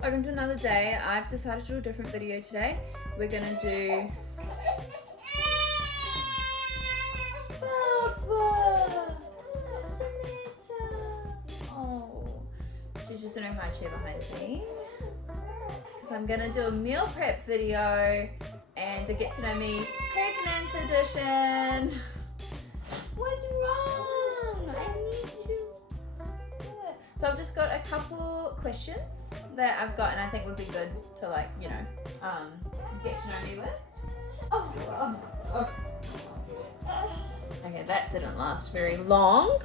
Welcome to another day. I've decided to do a different video today. We're gonna do Papa! Oh, she's just in her high chair behind me. Because I'm gonna do a meal prep video and a get to know me pregnant edition. What's wrong? I need to do it. So I've just got a couple questions that I've got and I think would be good to get to know me with. Okay, that didn't last very long.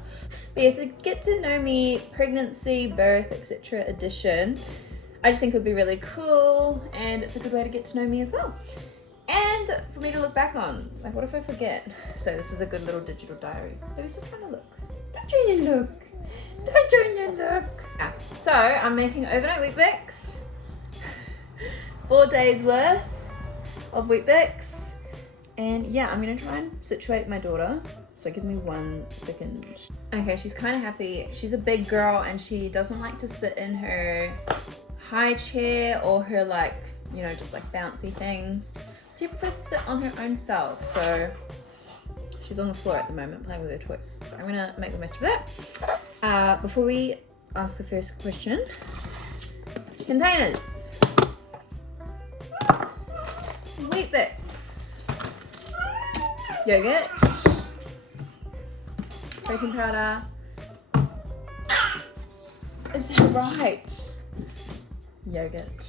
But yeah, so get to know me pregnancy, birth, etc. edition. I just think it would be really cool and it's a good way to get to know me as well. And for me to look back on, like what if I forget? So this is a good little digital diary. Maybe stop trying to look. Stop trying to look. Stop trying to look. So I'm making overnight Weet-Bix. 4 days worth of Weet-Bix. And yeah, I'm gonna try and situate my daughter. So give me 1 second. Okay, she's kind of happy. She's a big girl and she doesn't like to sit in her high chair or her just like bouncy things. She prefers to sit on her own self. So she's on the floor at the moment playing with her toys. So I'm gonna make the most of that. Before we ask the first question, containers. Weet-Bix. Yogurt. Protein powder. Is that right? Yogurt.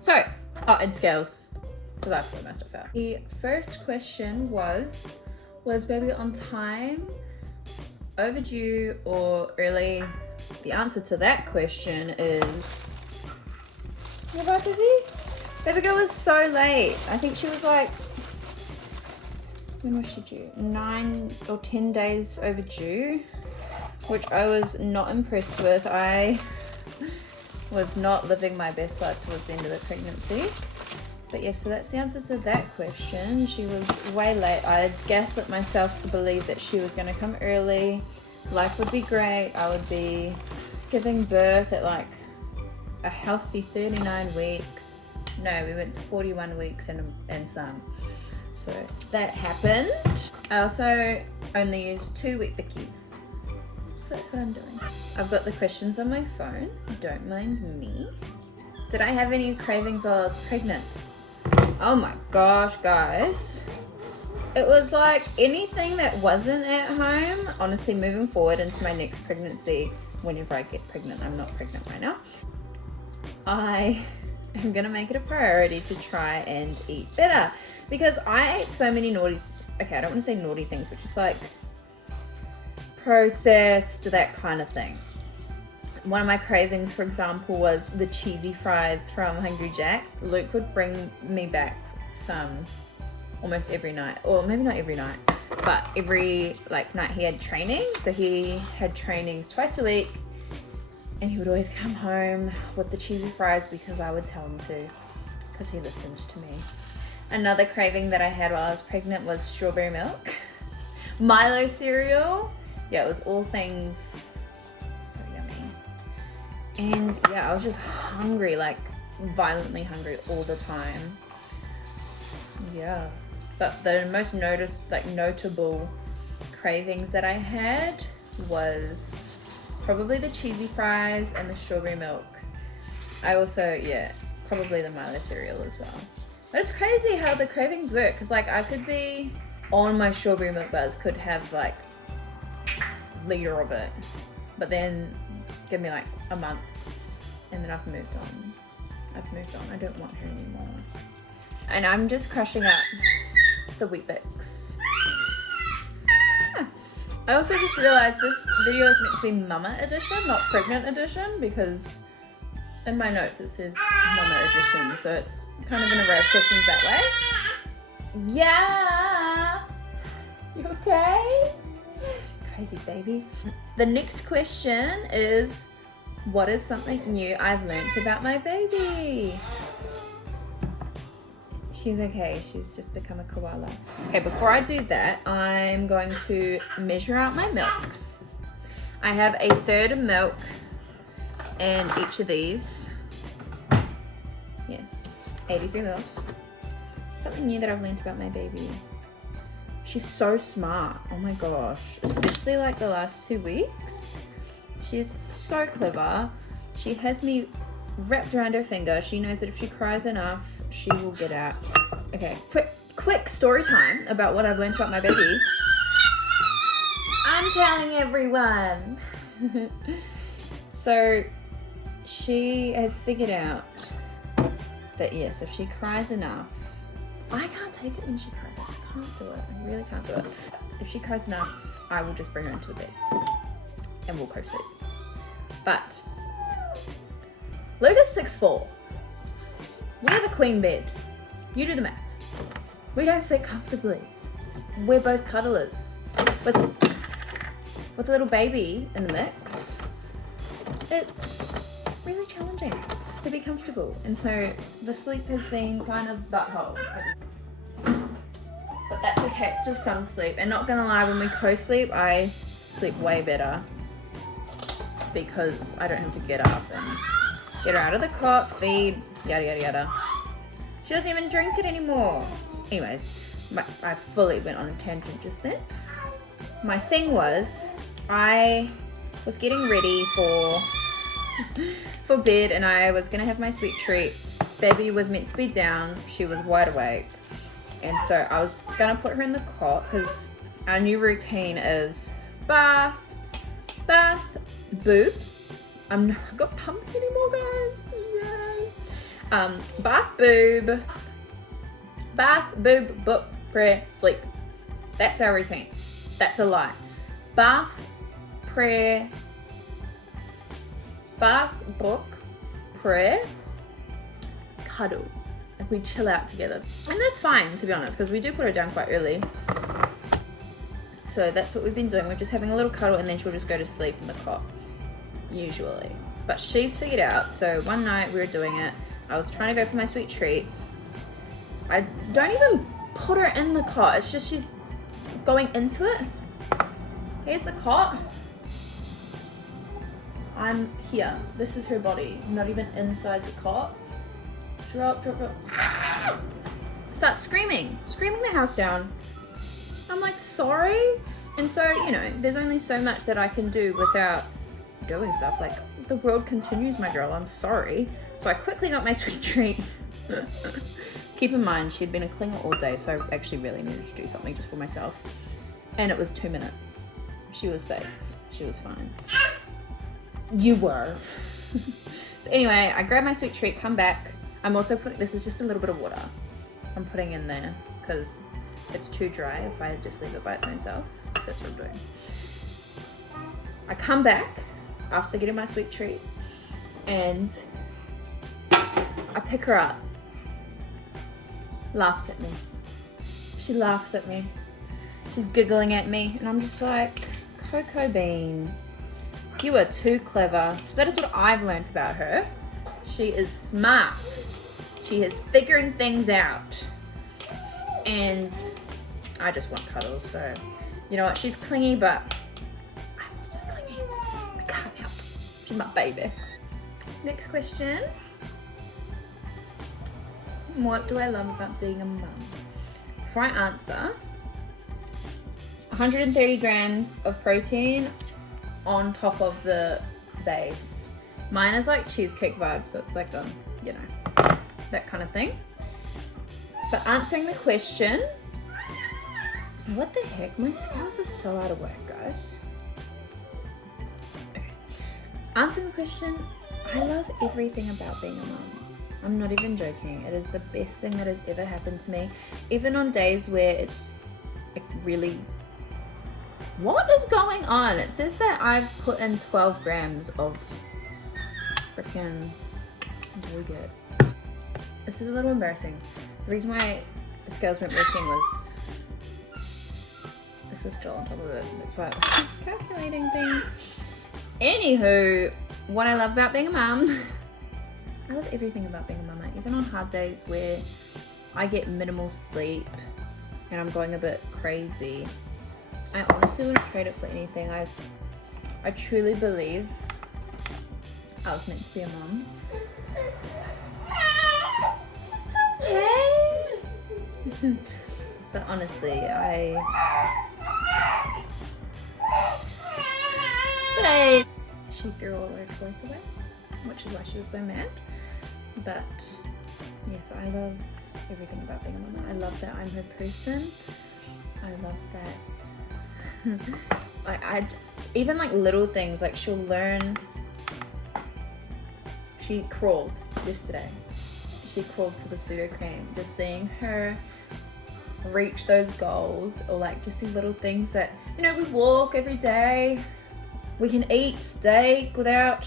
So, and scales. Because I put my stuff out. The first question was baby on time, overdue, or early? The answer to that question is, what about baby? Baby girl was so late. I think she was like, when was she due? 9 or 10 days overdue, which I was not impressed with. I was not living my best life towards the end of the pregnancy. But yes, so that's the answer to that question. She was way late. I gaslit myself to believe that she was gonna come early. Life would be great. I would be giving birth at like a healthy 39 weeks. No, we went to 41 weeks and some. So that happened. I also only used 2 Weet-Bixes. So that's what I'm doing. I've got the questions on my phone. Don't mind me. Did I have any cravings while I was pregnant? Oh my gosh, guys. It was like anything that wasn't at home. Honestly, moving forward into my next pregnancy, whenever I get pregnant, I'm not pregnant right now, I am gonna make it a priority to try and eat better. Because I ate so many naughty, okay, I don't want to say naughty things, but just like processed, that kind of thing. One of my cravings, for example, was the cheesy fries from Hungry Jack's. Luke would bring me back some almost every night, or maybe not every night, but every night he had training. So he had trainings twice a week and he would always come home with the cheesy fries because I would tell him to, because he listened to me. Another craving that I had while I was pregnant was strawberry milk. Milo cereal. Yeah, it was all things so yummy. And yeah, I was just hungry, like violently hungry all the time. Yeah. But the most notable cravings that I had was probably the cheesy fries and the strawberry milk. I also, probably the Milo cereal as well. But it's crazy how the cravings work, because I could be on my strawberry milk bars, could have a liter of it, but then give me a month and then I've moved on. I don't want her anymore. And I'm just crushing up the Weet-Bix. I also just realized this video is meant to be mama edition, not pregnant edition, because in my notes it says mama edition, so it's kind of an array of questions that way. Yeah! You okay? Crazy baby. The next question is, what is something new I've learned about my baby? She's okay, she's just become a koala. Okay, before I do that, I'm going to measure out my milk. I have 1/3 milk And each of these, yes, 83 mils. Something new that I've learned about my baby. She's so smart. Oh my gosh. Especially like the last 2 weeks. She's so clever. She has me wrapped around her finger. She knows that if she cries enough, she will get out. Okay, quick story time about what I've learned about my baby. I'm telling everyone. So she has figured out that yes, if she cries enough, I can't take it when she cries. I just can't do it. I really can't do it. If she cries enough, I will just bring her into the bed and we'll co-sleep. But Luca's 6'4". We have a queen bed. You do the math. We don't sleep comfortably. We're both cuddlers. With a little baby in the mix, it's really challenging to be comfortable. And so the sleep has been kind of butthole. But that's okay, it's still some sleep. And not gonna lie, when we co-sleep, I sleep way better because I don't have to get up and get her out of the cot, feed, yada yada yada. She doesn't even drink it anymore. Anyways, I fully went on a tangent just then. My thing was, I was getting ready for bed and I was gonna have my sweet treat. Baby was meant to be down, she was wide awake. And so I was gonna put her in the cot because our new routine is bath, boob. I've got pumped anymore, guys. Yay. Bath, boob, book, prayer, sleep. That's our routine. That's a lie. Bath, prayer, book, prayer, cuddle. Like we chill out together. And that's fine, to be honest, because we do put her down quite early. So that's what we've been doing. We're just having a little cuddle and then she'll just go to sleep in the cot, usually. But she's figured out. So one night we were doing it. I was trying to go for my sweet treat. I don't even put her in the cot. It's just she's going into it. Here's the cot. I'm here. This is her body. I'm not even inside the cot. Drop. Start screaming the house down. I'm like, sorry. And so, you know, there's only so much that I can do without doing stuff. Like, the world continues, my girl. I'm sorry. So I quickly got my sweet treat. Keep in mind, she'd been a clinger all day, so I actually really needed to do something just for myself. And it was 2 minutes. She was safe. She was fine. You were. So anyway, I grabbed my sweet treat, come back. I'm also putting, this is just a little bit of water I'm putting in there because it's too dry if I just leave it by its own self. That's what I'm doing. I come back after getting my sweet treat and I pick her up. Laughs at me. She laughs at me. She's giggling at me and I'm just like, Coco Bean, you are too clever. So that is what I've learned about her. She is smart. She is figuring things out. And I just want cuddles, so you know what? She's clingy, but I'm also clingy. I can't help. She's my baby. Next question. What do I love about being a mum? Before I answer, 130 grams of protein on top of the base. Mine is like cheesecake vibes, so it's like you know, that kind of thing. But answering the question, what the heck? My scales are so out of whack, guys. Okay. Answering the question, I love everything about being a mum. I'm not even joking. It is the best thing that has ever happened to me. Even on days where it's like really... What is going on? It says that I've put in 12 grams of freaking yogurt. This is a little embarrassing. The reason why the scales weren't working was this is still on top of it. That's why I was calculating things. Anywho, what I love about being a mum, I love everything about being a mama. Even on hard days where I get minimal sleep and I'm going a bit crazy, I honestly wouldn't trade it for anything. I truly believe I was meant to be a mum. It's okay. But honestly, she threw all her toys away, which is why she was so mad. But yes, I love everything about being a mama. I love that I'm her person. I love that even like little things, like she'll learn. She crawled yesterday. She crawled to the pseudo cream. Just seeing her reach those goals, or like just do little things that, you know, we walk every day. We can eat steak without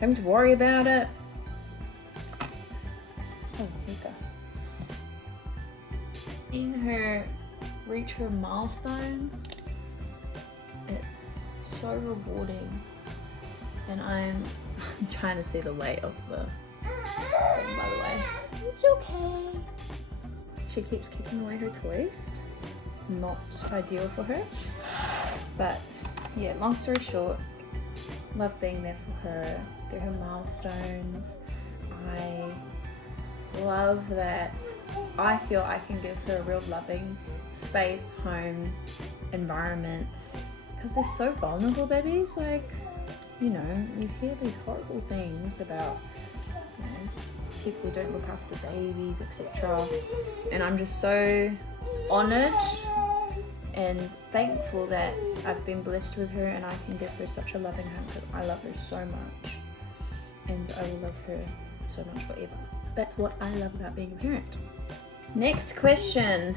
having to worry about it. Oh, Mika. Seeing her reach her milestones, it's so rewarding. And I'm trying to see the weight of the thing, by the way. It's okay. She keeps kicking away her toys. Not ideal for her. But yeah, long story short, love being there for her through her milestones. I love that I feel I can give her a real loving space, home, environment, because they're so vulnerable, babies. Like, you know, you hear these horrible things about, you know, people who don't look after babies, etc. And I'm just so honored and thankful that I've been blessed with her and I can give her such a loving home, because I love her so much and I will love her so much forever. That's what I love about being a parent. Next question.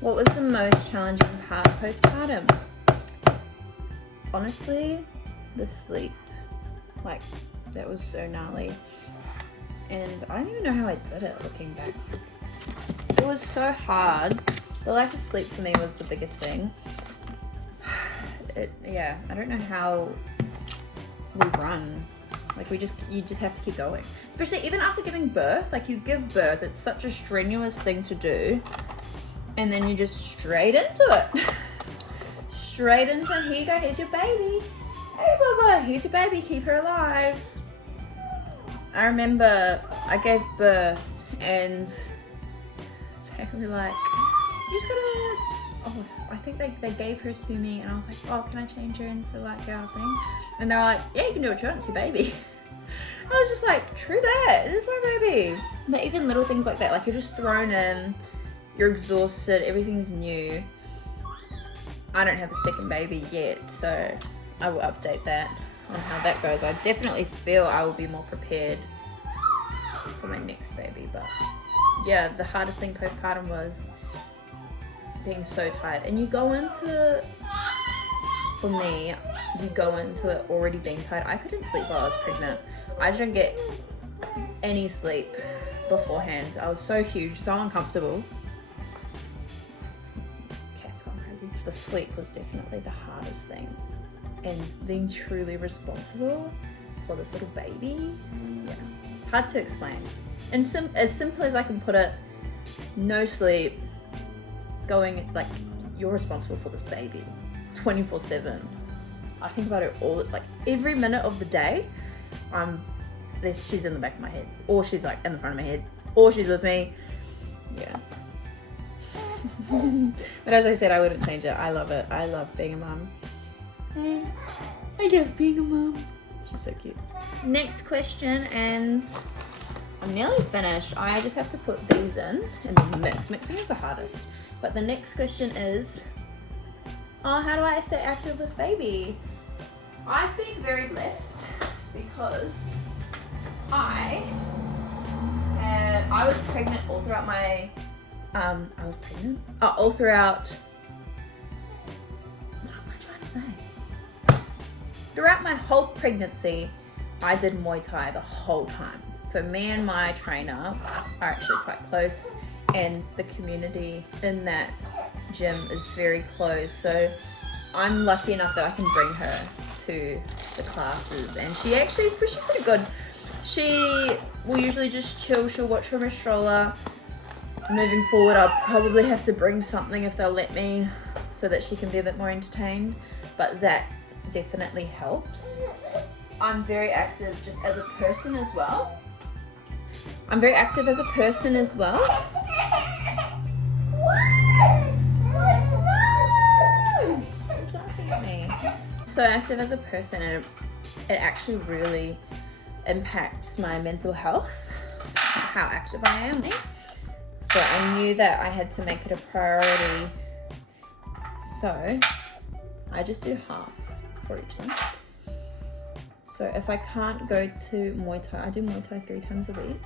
What was the most challenging part postpartum? Honestly, the sleep. Like, that was so gnarly. And I don't even know how I did it looking back. It was so hard. The lack of sleep for me was the biggest thing. Yeah, I don't know how we run. Like, you just have to keep going. Especially even after giving birth. Like, you give birth, it's such a strenuous thing to do. And then you just straight into it. Straight into, here you go, here's your baby. Hey, Bubba, here's your baby, keep her alive. I remember I gave birth and they were like, you just gotta, oh, I think they gave her to me and I was like, oh, can I change her into like our thing? And they were like, yeah, you can do what you want, it's your baby. I was just like, true that, it is my baby. But even little things like that, like you're just thrown in, you're exhausted, everything's new. I don't have a second baby yet, so I will update that on how that goes. I definitely feel I will be more prepared for my next baby, but yeah, the hardest thing postpartum was being so tired. And you go into, for me, you go into it already being tired. I couldn't sleep while I was pregnant. I didn't get any sleep beforehand. I was so huge, so uncomfortable. Cat's gone crazy. The sleep was definitely the hardest thing. And being truly responsible for this little baby, yeah, hard to explain. And as simple as I can put it, no sleep, going, like, you're responsible for this baby 24/7. I think about it all, like every minute of the day. She's in the back of my head, or she's like in the front of my head, or she's with me. Yeah. But as I said, I wouldn't change it. I love it. I love being a mum. I love being a mum. She's so cute. Next question, and I'm nearly finished. I just have to put these in and then mix. Mixing is the hardest. But the next question is, how do I stay active with baby? I've been very blessed because I was pregnant all throughout my, all throughout, what am I trying to say? Throughout my whole pregnancy, I did Muay Thai the whole time. So me and my trainer are actually quite close, and the community in that gym is very close. So I'm lucky enough that I can bring her to the classes, and she actually is pretty good. She will usually just chill. She'll watch from her stroller. Moving forward, I'll probably have to bring something if they'll let me, so that she can be a bit more entertained, but that definitely helps. I'm very active just as a person as well. I'm very active as a person as well. What's wrong? She's laughing at me. So active as a person, and it actually really impacts my mental health, how active I am. So I knew that I had to make it a priority. So I just do half for each thing. So if I can't go to Muay Thai, I do Muay Thai 3 times a week,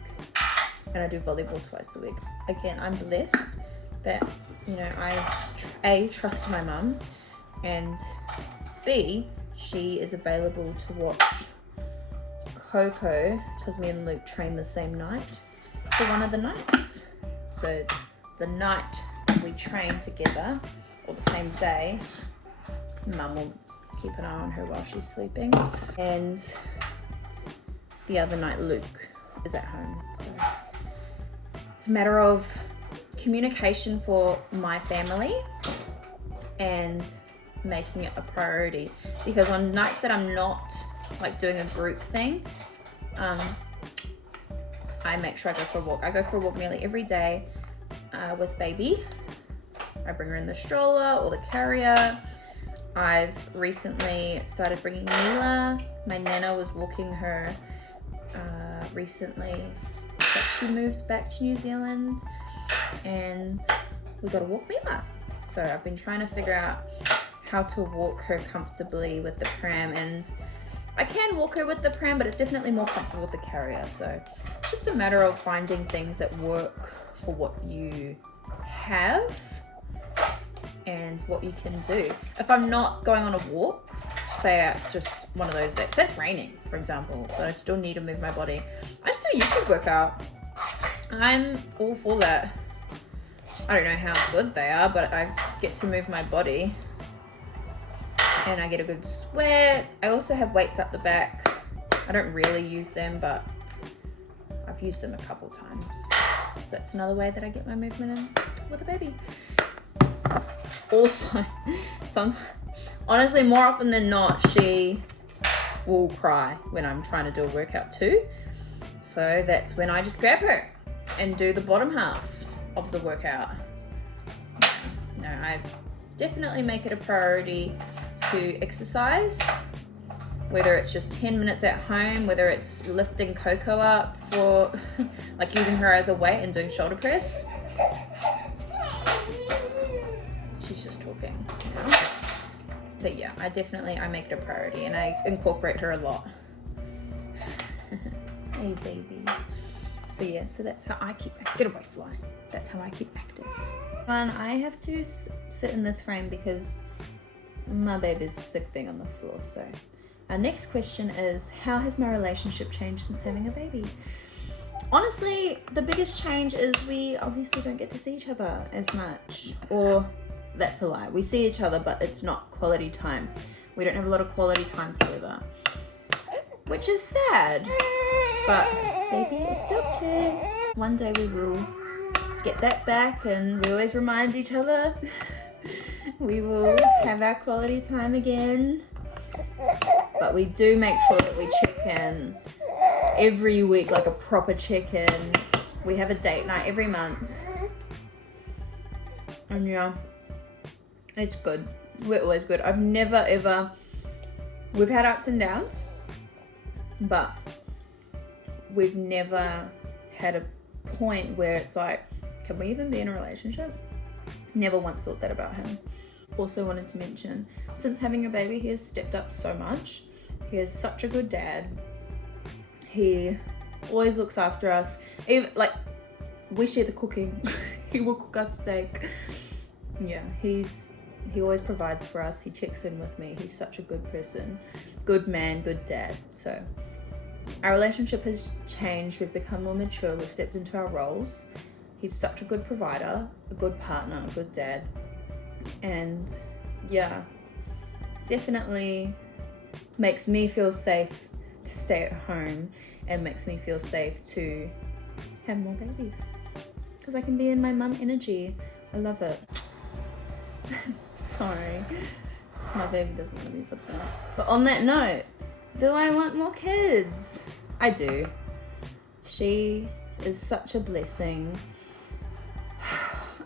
and I do volleyball twice a week. Again, I'm blessed that, you know, I trust my mum, and B, she is available to watch Coco, because me and Luke train the same night for one of the nights. So the night we train together, or the same day, mum will keep an eye on her while she's sleeping, and the other night Luke is at home. So it's a matter of communication for my family and making it a priority, because on nights that I'm not like doing a group thing, I make sure I go for a walk. I go for a walk nearly every day with baby. I bring her in the stroller or the carrier. I've recently started bringing Mila. My nana was walking her recently, but she moved back to New Zealand, and we got to walk Mila. So I've been trying to figure out how to walk her comfortably with the pram, and I can walk her with the pram, but it's definitely more comfortable with the carrier. So it's just a matter of finding things that work for what you have and what you can do. If I'm not going on a walk, say it's just one of those days, say it's raining, for example, but I still need to move my body, I just do a YouTube workout. I'm all for that. I don't know how good they are, but I get to move my body and I get a good sweat. I also have weights up the back. I don't really use them, but I've used them a couple times. So that's another way that I get my movement in with a baby. Also, honestly, more often than not, she will cry when I'm trying to do a workout too. So that's when I just grab her and do the bottom half of the workout. No, I definitely make it a priority to exercise, whether it's just 10 minutes at home, whether it's lifting Coco up for like using her as a weight and doing shoulder press. She's just talking, you know? But yeah, I make it a priority, and I incorporate her a lot. Hey baby. So yeah, so that's how I keep, get away fly. That's how I keep active. And I have to sit in this frame because my baby's sick being on the floor. So our next question is, how has my relationship changed since having a baby? Honestly, the biggest change is we obviously don't get to see each other as much. Or that's a lie. We see each other, but it's not quality time. We don't have a lot of quality time together, which is sad. But baby, it's okay. One day we will get that back, and we always remind each other. We will have our quality time again. But we do make sure that we check in every week, like a proper check-in. We have a date night every month. And yeah, it's good. We're always good. I've never ever, we've had ups and downs, but we've never had a point where it's like, can we even be in a relationship? Never once thought that about him. Also wanted to mention, since having a baby, he has stepped up so much. He is such a good dad. He always looks after us. Even, like, we share the cooking. He will cook us steak. Yeah, he always provides for us. He checks in with me. He's such a good person, good man, good dad. So our relationship has changed. We've become more mature. We've stepped into our roles. He's such a good provider, a good partner, a good dad. And yeah, definitely makes me feel safe to stay at home, and makes me feel safe to have more babies, because I can be in my mum energy. I love it. Sorry, my baby doesn't want to be put down. But on that note, Do I want more kids? I do. She is such a blessing.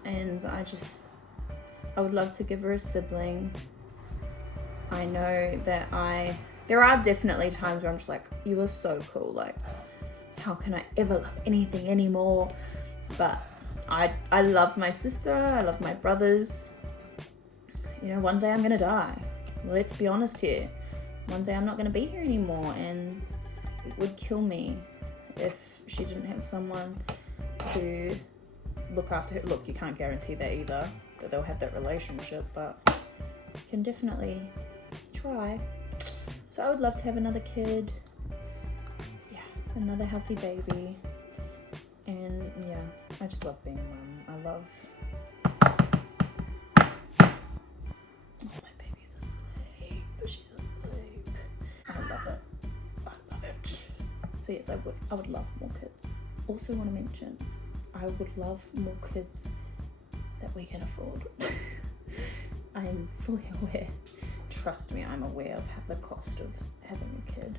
And I would love to give her a sibling. I know that there are definitely times where I'm just like, you are so cool. Like, how can I ever love anything anymore? But I love my sister. I love my brothers. You know, one day I'm gonna die. Let's be honest here. One day I'm not gonna be here anymore, and it would kill me if she didn't have someone to look after her. Look, you can't guarantee that either, that they'll have that relationship, but you can definitely try. So I would love to have another kid. Yeah, another healthy baby. And yeah, I just love being a mum. I love... Oh, my baby's asleep. She's asleep. I love it. I love it. So yes, I would love more kids. Also want to mention, I would love more kids that we can afford. I am fully aware. Trust me, I'm aware of the cost of having a kid,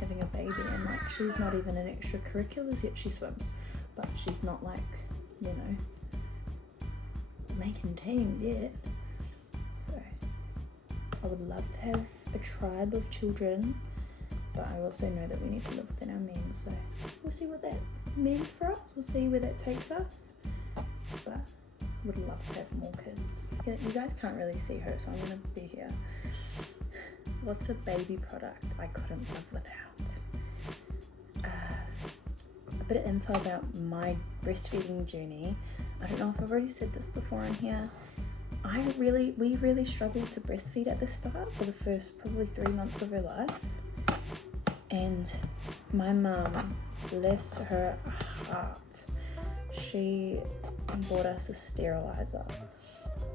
having a baby, and like, she's not even in extracurriculars yet. She swims, but she's not like, you know, making teams yet. So I would love to have a tribe of children, but I also know that we need to live within our means. So we'll see what that means for us. We'll see where that takes us. But would love to have more kids. You guys can't really see her, so I'm gonna be here. What's a baby product I couldn't live without? A bit of info about my breastfeeding journey. I don't know if I've already said this before on here. We really struggled to breastfeed at the start for the first probably 3 months of her life. And my mum, bless her heart, she bought us a sterilizer.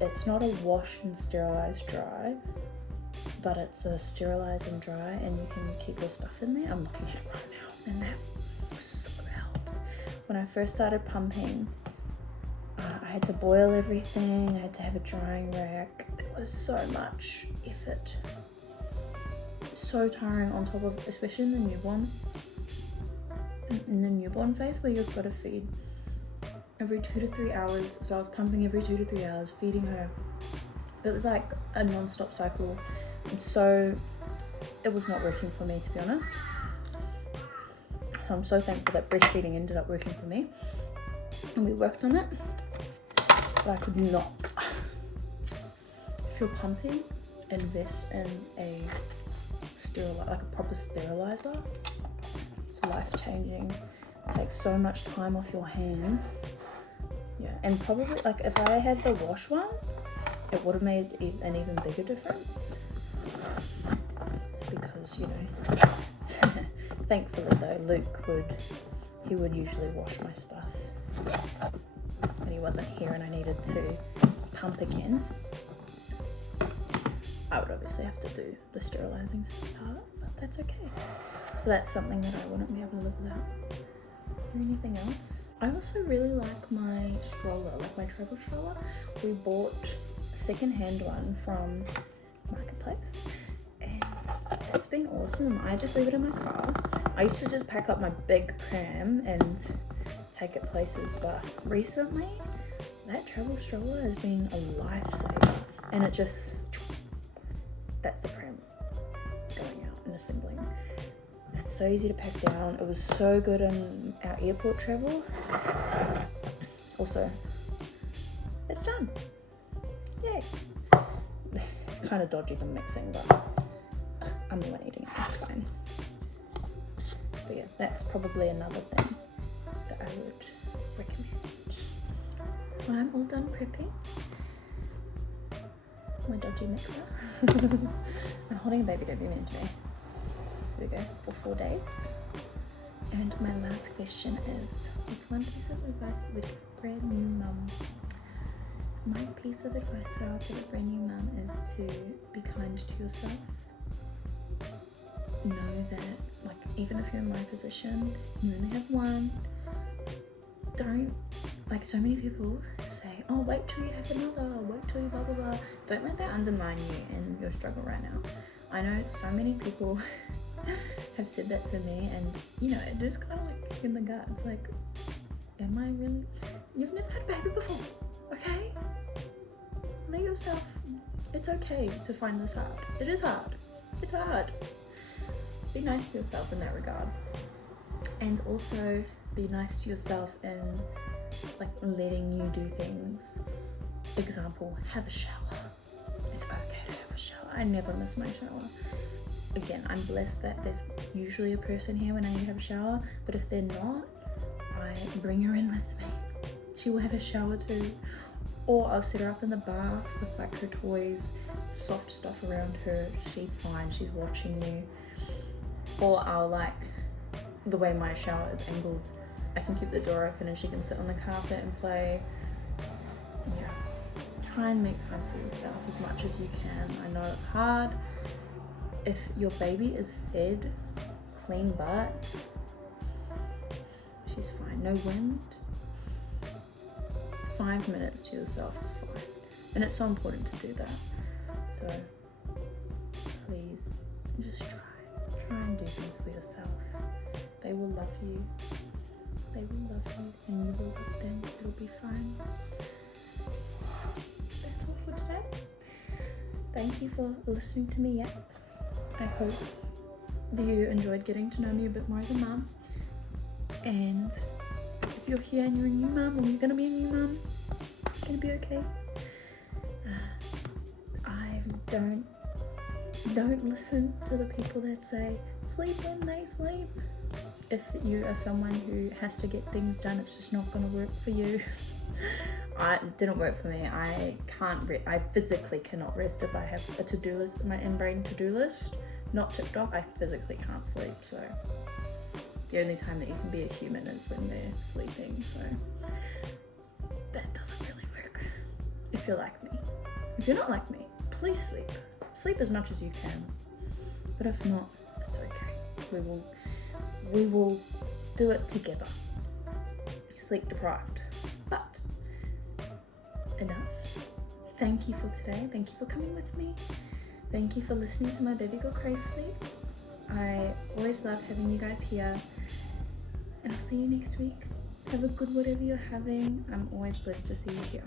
It's not a wash and sterilize dry, but it's a sterilize and dry, and you can keep your stuff in there. I'm looking at it right now, and that so helped. When I first started pumping, I had to boil everything. I had to have a drying rack. It was so much effort, so tiring, on top of, especially in the newborn phase, where you've got to feed every 2 to 3 hours. So I was pumping every 2 to 3 hours, feeding her. It was like a non-stop cycle, and so it was not working for me, to be honest. I'm so thankful that breastfeeding ended up working for me, and we worked on it, but I could not. If you're pumping, invest in a like a proper sterilizer. It's life-changing. It takes so much time off your hands. Yeah, and probably, like, if I had the wash one, it would have made an even bigger difference, because, you know, thankfully though, Luke would usually wash my stuff when he wasn't here and I needed to pump again. I would obviously have to do the sterilising part, but that's okay. So that's something that I wouldn't be able to live without. Is there anything else? I also really like my stroller, like my travel stroller. We bought a second-hand one from Marketplace, and it's been awesome. I just leave it in my car. I used to just pack up my big pram and take it places, but recently that travel stroller has been a lifesaver, and it just, that's the pram going out and assembling. It's so easy to pack down. It was so good in our airport travel. Also, it's done. Yay. It's kind of dodgy, the mixing, but I'm the one eating it. It's fine. But yeah, that's probably another thing that I would recommend. So I'm all done prepping my dodgy mixer. I'm holding a baby, don't be mean to me. Here we go, for 4 days. And my last question is, what's one piece of advice you would give a brand new mum? My piece of advice that I would give a brand new mum is to be kind to yourself. Know that, like, even if you're in my position, you only have one. Don't, like, so many people say, oh, wait till you have another, wait till you blah blah blah. Don't let that undermine you in your struggle right now. I know so many people have said that to me, and you know, it is kind of like in the gut. It's like, am I really? You've never had a baby before, okay? Let yourself. It's okay to find this hard. It is hard. It's hard. Be nice to yourself in that regard, and also be nice to yourself in like letting you do things. Example, have a shower. It's okay to have a shower. I never miss my shower. Again, I'm blessed that there's usually a person here when I need to have a shower, but if they're not, I bring her in with me. She will have a shower too. Or I'll set her up in the bath with like her toys, soft stuff around her. She's fine, she's watching you. Or I'll like, the way my shower is angled, I can keep the door open and she can sit on the carpet and play. Yeah, try and make time for yourself as much as you can. I know it's hard. If your baby is fed clean butt, she's fine. No wind, 5 minutes to yourself is fine. And it's so important to do that. So please just try and do things for yourself. They will love you. They will love you and you will love them. It'll be fine. That's all for today. Thank you for listening to me yap. I hope that you enjoyed getting to know me a bit more as a mum. And if you're here and you're a new mum, or you're going to be a new mum, it's going to be okay. Don't listen to the people that say, sleep when they sleep. If you are someone who has to get things done, it's just not going to work for you. It didn't work for me. I physically cannot rest if I have a to-do list, my in-brain to-do list not ticked off. I physically can't sleep, so the only time that you can be a human is when they're sleeping, so that doesn't really work if you're like me. If you're not like me, please sleep as much as you can, but if not, it's okay. We will do it together. Sleep deprived, but enough. Thank you for today. Thank you for coming with me. Thank you for listening to my baby girl crazy sleep. I always love having you guys here, and I'll see you next week. Have a good whatever you're having. I'm always blessed to see you here.